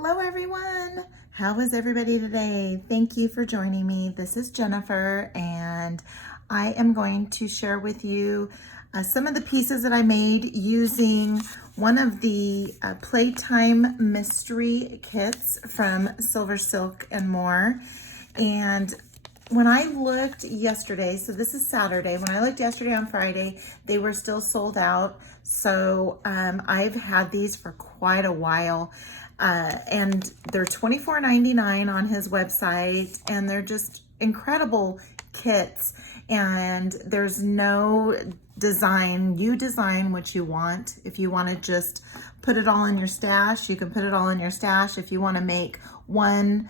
Hello everyone. How is everybody today? Thank you for joining me. This is Jennifer and I am going to share with you some of the pieces that I made using one of the Playtime Mystery Kits from SilverSilk More. And when I looked yesterday, so this is Saturday, when I looked yesterday on Friday, they were still sold out. So I've had these for quite a while. And they're $24.99 on his website, and they're just incredible kits. And there's no design. You design what you want. If you want to just put it all in your stash, you can put it all in your stash. If you want to make one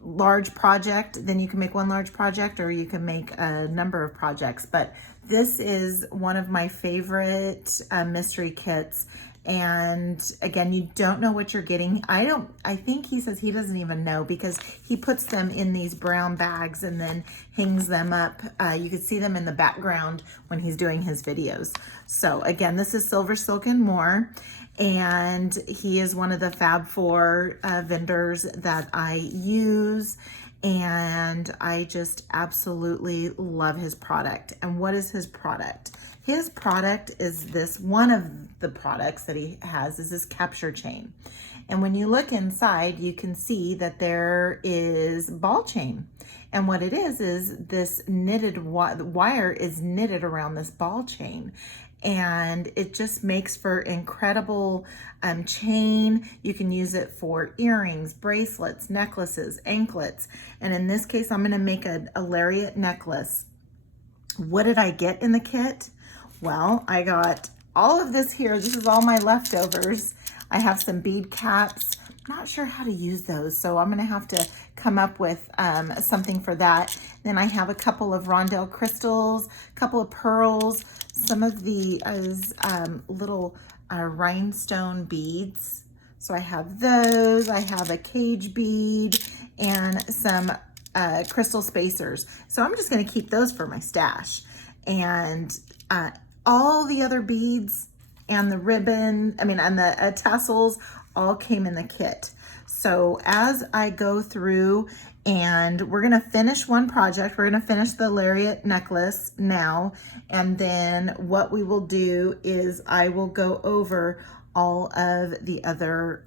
large project, then you can make one large project, or you can make a number of projects. But this is one of my favorite mystery kits. And again, you don't know what you're getting. I think he says he doesn't even know, because he puts them in these brown bags and then hangs them up. You can see them in the background when he's doing his videos. So again, this is SilverSilk More, and he is one of the Fab Four vendors that I use. And I just absolutely love his product. And what is his product? His product is this, one of the products that he has is this capture chain. And when you look inside, you can see that there is ball chain. And what it is this knitted wire is knitted around this ball chain. And it just makes for incredible chain. You can use it for earrings, bracelets, necklaces, anklets. And in this case, I'm gonna make a lariat necklace. What did I get in the kit? Well, I got all of this here. This is all my leftovers. I have some bead caps. I'm not sure how to use those, so I'm gonna have to come up with something for that. Then I have a couple of rondelle crystals, a couple of pearls, some of the little rhinestone beads. So I have those. I have a cage bead and some crystal spacers. So I'm just gonna keep those for my stash. And all the other beads and the ribbon, and the tassels all came in the kit. So as I go through, and we're gonna finish one project, we're gonna finish the lariat necklace now, and then what we will do is I will go over all of the other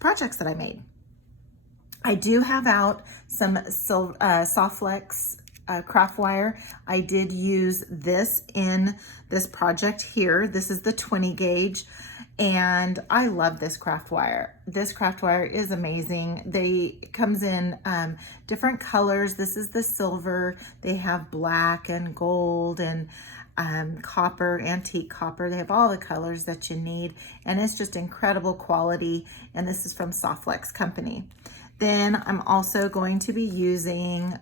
projects that I made. I do have out some soft flex craft wire. I did use this in this project here. This is the 20 gauge, and I love this craft wire. This craft wire is amazing. It comes in different colors. This is the silver. They have black and gold and copper, antique copper. They have all the colors that you need, and it's just incredible quality. And this is from Soft Flex Company. Then I'm also going to be using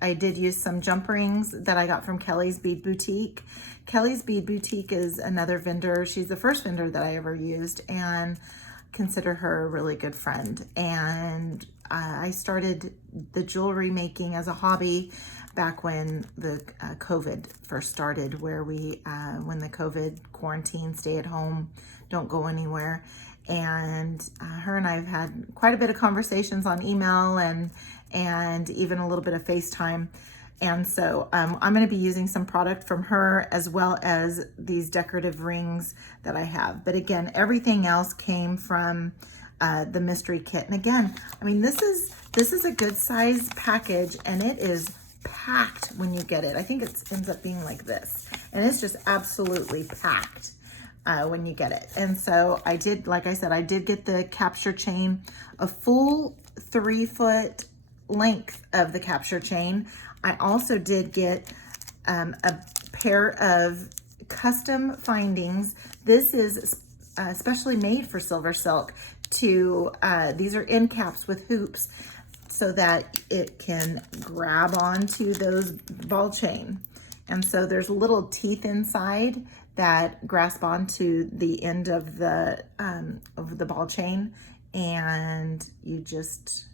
I did use some jump rings that I got from Kelly's Bead Boutique. Kelly's Bead Boutique is another vendor. She's the first vendor that I ever used, and consider her a really good friend. And I started the jewelry making as a hobby back when the COVID first started, where when the COVID quarantine, stay at home, don't go anywhere. And her and I have had quite a bit of conversations on email and even a little bit of FaceTime. And so I'm going to be using some product from her, as well as these decorative rings that I have. But again, everything else came from the mystery kit. And again, this is a good size package, and it is packed when you get it. I think it ends up being like this, and it's just absolutely packed when you get it. And so I did, like I said, I did get the capture chain, a full 3-foot length of the capture chain. I also did get a pair of custom findings. This is especially made for SilverSilk. These are end caps with hoops, so that it can grab onto those ball chain. And so there's little teeth inside that grasp onto the end of the ball chain, and you just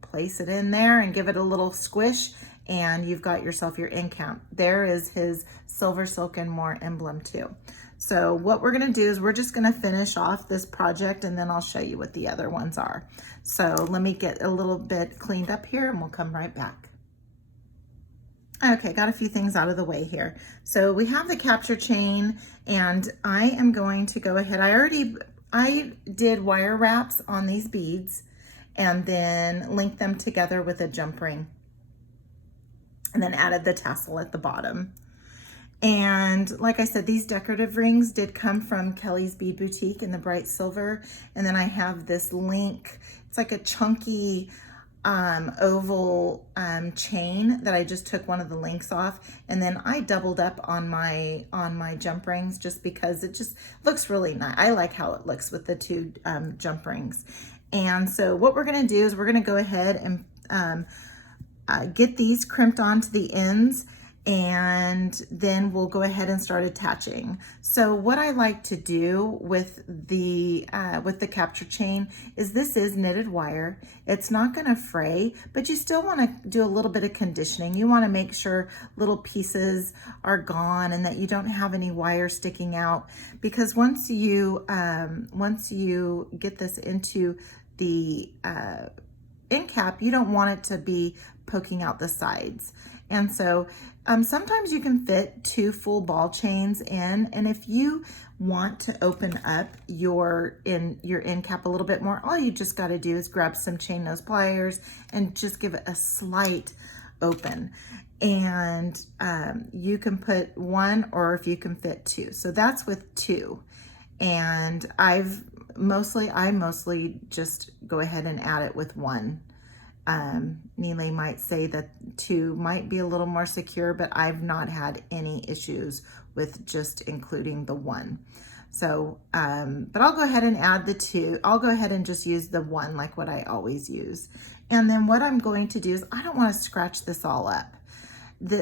place it in there and give it a little squish, and you've got yourself your end cap. There is his SilverSilk More emblem too. So what we're gonna do is we're just gonna finish off this project, and then I'll show you what the other ones are. So let me get a little bit cleaned up here and we'll come right back. Okay, got a few things out of the way here. So we have the capture chain, and I am going to go ahead. I did wire wraps on these beads and then linked them together with a jump ring, and then added the tassel at the bottom. And like I said, these decorative rings did come from Kelly's Bead Boutique in the bright silver. And then I have this link. It's like a chunky oval chain that I just took one of the links off, and then I doubled up on my jump rings just because it just looks really nice. I like how it looks with the two jump rings. And so what we're gonna do is we're gonna go ahead and get these crimped onto the ends, and then we'll go ahead and start attaching. So what I like to do with the capture chain is this is knitted wire. It's not going to fray, but you still want to do a little bit of conditioning. You want to make sure little pieces are gone and that you don't have any wire sticking out, because once you get this into the end cap, you don't want it to be poking out the sides. And so sometimes you can fit 2 full ball chains in, and if you want to open up your end cap a little bit more, all you just got to do is grab some chain nose pliers and just give it a slight open. And you can put 1, or if you can fit 2. So that's with 2. And I mostly just go ahead and add it with 1. Neely might say that 2 might be a little more secure, but I've not had any issues with just including the 1. So, but I'll go ahead and add the 2. I'll go ahead and just use the 1 like what I always use. And then what I'm going to do is I don't want to scratch this all up.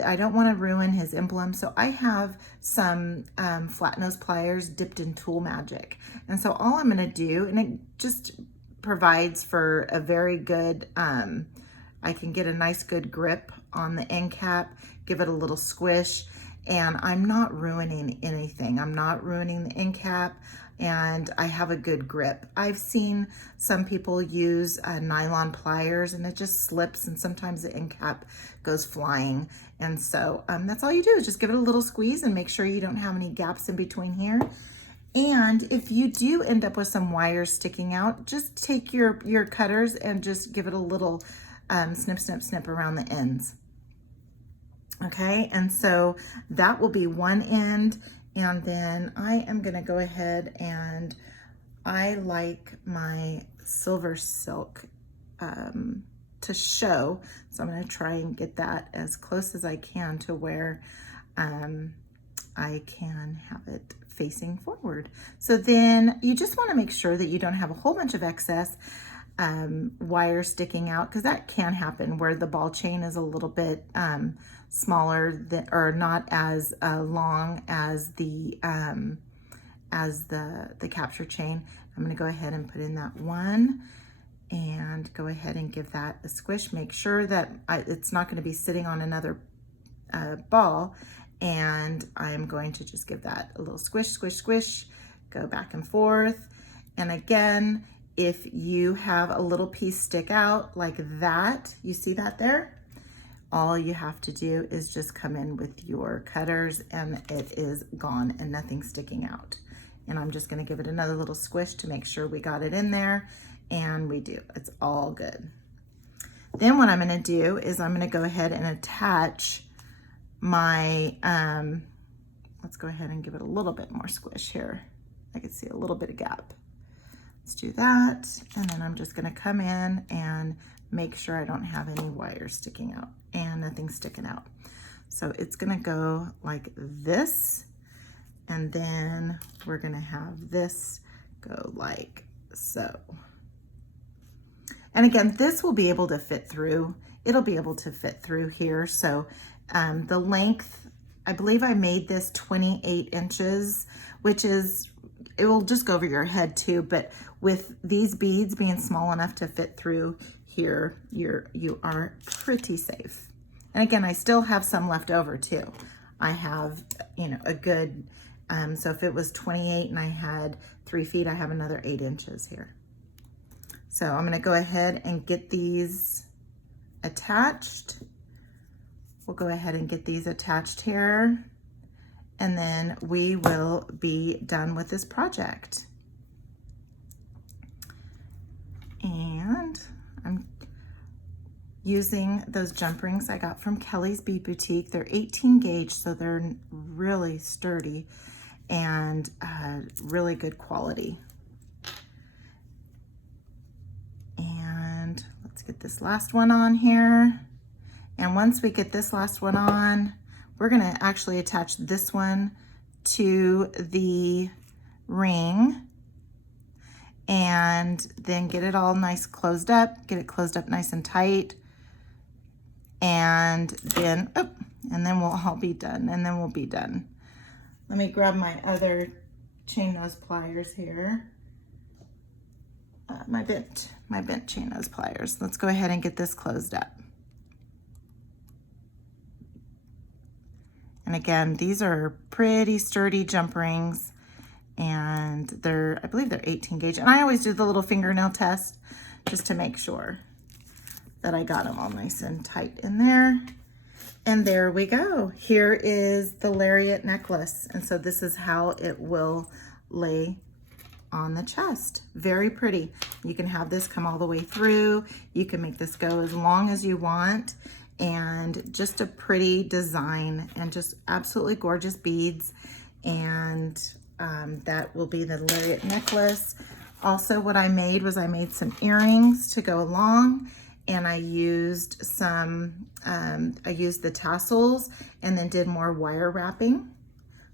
I don't want to ruin his emblem, so I have some flat nose pliers dipped in Tool Magic. And so all I'm going to do, and it just provides for a very good, I can get a nice good grip on the end cap, give it a little squish, and I'm not ruining anything. I'm not ruining the end cap, and I have a good grip. I've seen some people use nylon pliers and it just slips, and sometimes the end cap goes flying. And so that's all you do is just give it a little squeeze and make sure you don't have any gaps in between here. And if you do end up with some wires sticking out, just take your cutters and just give it a little snip, snip, snip around the ends. Okay, and so that will be one end. And then I am gonna go ahead, and I like my SilverSilk to show. So I'm gonna try and get that as close as I can to where I can have it facing forward. So then you just want to make sure that you don't have a whole bunch of excess wire sticking out, because that can happen where the ball chain is a little bit smaller or not as long as the capture chain. I'm going to go ahead and put in that 1 and go ahead and give that a squish. Make sure that it's not going to be sitting on another ball. And I'm going to just give that a little squish, squish, squish, go back and forth. And again, if you have a little piece stick out like that, you see that there? All you have to do is just come in with your cutters and it is gone and nothing sticking out. And I'm just gonna give it another little squish to make sure we got it in there, and we do, it's all good. Then what I'm gonna do is I'm gonna go ahead and attach my, let's go ahead and give it a little bit more squish here. I can see a little bit of gap. Let's do that. And then I'm just gonna come in and make sure I don't have any wires sticking out and nothing sticking out. So it's gonna go like this, and then we're gonna have this go like so. And again, this will be able to fit through. It'll be able to fit through here. So the length, I believe I made this 28 inches, which is, it will just go over your head too, but with these beads being small enough to fit through here, you are pretty safe. And again, I still have some left over too. I have, you know, a good, so if it was 28 and I had 3 feet, I have another 8 inches here. So I'm gonna go ahead and get these attached. We'll go ahead and get these attached here, and then we will be done with this project. And I'm using those jump rings I got from Kelly's Bead Boutique. They're 18 gauge, so they're really sturdy and really good quality. And let's get this last one on here. And once we get this last one on, we're gonna actually attach this one to the ring and then get it all nice closed up, get it closed up nice and tight. And then, oh, and then we'll all be done, and then we'll be done. Let me grab my other chain nose pliers here. My bent chain nose pliers. Let's go ahead and get this closed up. And again, these are pretty sturdy jump rings, and I believe they're 18 gauge. And I always do the little fingernail test just to make sure that I got them all nice and tight in there. And there we go. Here is the Lariat necklace. And so this is how it will lay on the chest. Very pretty. You can have this come all the way through. You can make this go as long as you want, and just a pretty design and just absolutely gorgeous beads. And that will be the Lariat necklace. Also, what I made was I made some earrings to go along, and I used some, I used the tassels and then did more wire wrapping.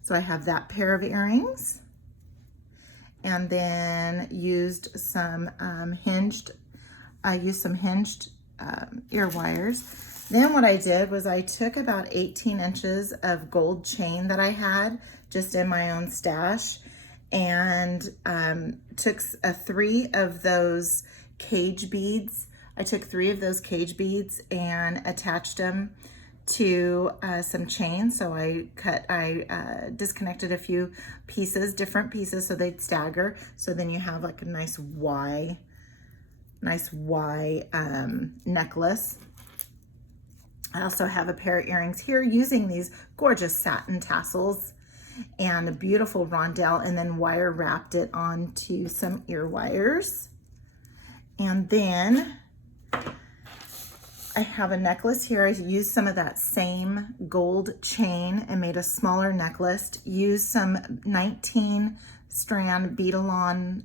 So I have that pair of earrings, and then used some hinged ear wires. Then what I did was I took about 18 inches of gold chain that I had just in my own stash, and took 3 of those cage beads. I took 3 of those cage beads and attached them to some chain. So I disconnected a few pieces, different pieces, so they'd stagger. So then you have like a nice Y necklace. I also have a pair of earrings here using these gorgeous satin tassels and a beautiful rondelle, and then wire wrapped it onto some ear wires. And then I have a necklace here. I used some of that same gold chain and made a smaller necklace. Used some 19 strand beadalon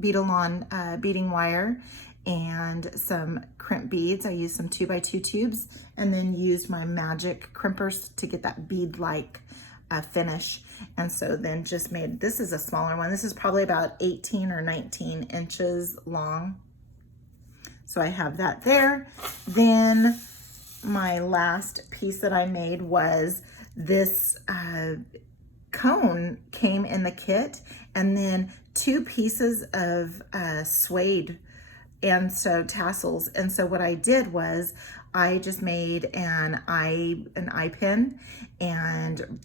beading wire and some crimp beads. I used some 2x2 tubes, and then used my magic crimpers to get that bead-like finish. And so then just made, this is a smaller one. This is probably about 18 or 19 inches long. So I have that there. Then my last piece that I made was this cone came in the kit, and then 2 pieces of suede, and so tassels. And so what I did was I just made an eye pin and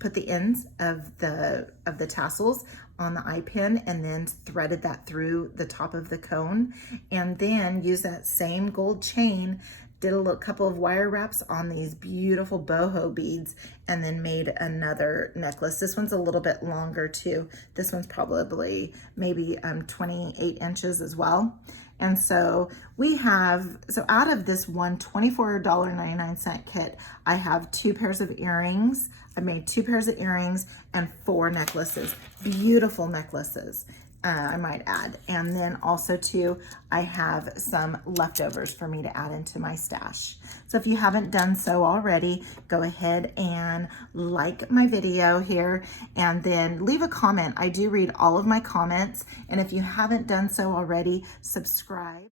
put the ends of the tassels on the eye pin, and then threaded that through the top of the cone, and then used that same gold chain, did a couple of wire wraps on these beautiful boho beads, and then made another necklace. This one's a little bit longer too. This one's probably maybe 28 inches as well. And so we have, so out of this one $24.99 kit, I have 2 pairs of earrings. I made 2 pairs of earrings and 4 necklaces, beautiful necklaces, I might add. And then also too, I have some leftovers for me to add into my stash. So if you haven't done so already, go ahead and like my video here, and then leave a comment. I do read all of my comments. And if you haven't done so already, subscribe.